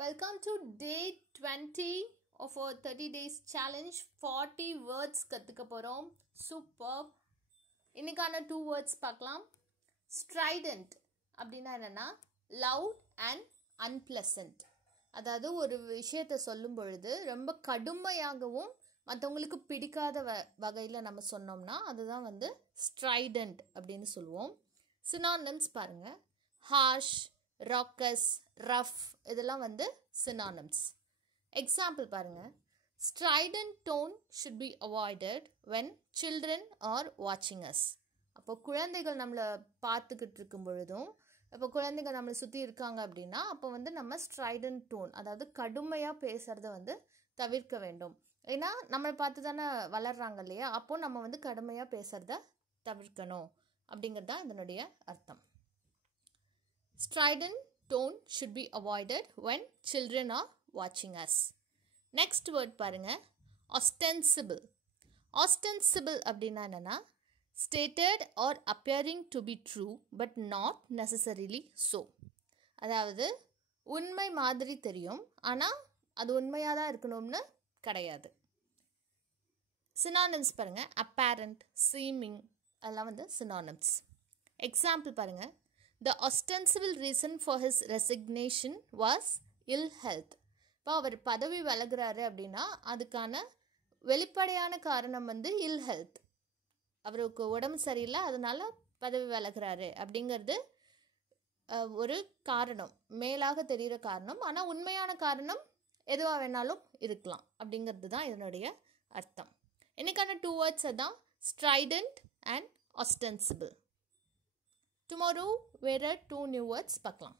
Welcome to day 20 of our 30 days challenge. 40 words கத்துக்க போறோம். Super. இன்னைக்கான 2 words பார்க்கலாம். Strident அப்படின்னா என்னன்னா loud and unpleasant. அதாவது ஒரு விஷயத்தை சொல்லும் பொழுது ரொம்ப கடுமையாகவும் மற்றவங்களுக்கு பிடிக்காத வகையில் நம்ம சொன்னோம்னா அதுதான் வந்து strident அப்படின்னு சொல்லுவோம். Synonyms பாருங்க. Harsh, raucous, rough இதெல்லாம் வந்து synonyms. Example பாருங்க. Strident tone should be avoided when children are watching us. அப்போ குழந்தைகள் நம்மளை பார்த்துக்கிட்டு இருக்கும் பொழுதும் இப்போ குழந்தைகள் நம்மளை சுற்றி இருக்காங்க அப்படின்னா அப்போ வந்து நம்ம strident tone அதாவது கடுமையாக பேசுகிறத வந்து தவிர்க்க வேண்டும். ஏன்னா நம்மளை பார்த்து தானே வளர்கிறாங்க இல்லையா, அப்போது நம்ம வந்து கடுமையாக பேசுகிறத தவிர்க்கணும் அப்படிங்கிறது தான் இதனுடைய அர்த்தம். Strident tone should be avoided when children are watching us. Next word பாருங்க, ostensible. Ostensible அப்படின்னா என்னன்னா stated or appearing to be true but not necessarily so. அதாவது உண்மை மாதிரி தெரியும் ஆனால் அது உண்மையாக தான் இருக்கணும்னு கிடையாது. Synonyms பாருங்க, apparent, seeming அதெல்லாம் வந்து synonyms. Example பாருங்க, the ostensible reason for his resignation was ill health. இப்போ அவர் பதவி விலகுறாரு அப்படின்னா அதுக்கான வெளிப்படையான காரணம் வந்து இல் ஹெல்த், அவருக்கு உடம்பு சரியில்லை அதனால பதவி விலகுறாரு அப்படிங்கிறது ஒரு காரணம், மேலாக தெரிகிற காரணம். ஆனால் உண்மையான காரணம் எதுவாக வேணாலும் இருக்கலாம் அப்படிங்கிறது தான் இதனுடைய அர்த்தம். இன்னைக்கான 2 words அதான் strident and ostensible. Tomorrow வேற 2 new words பார்க்கலாம்.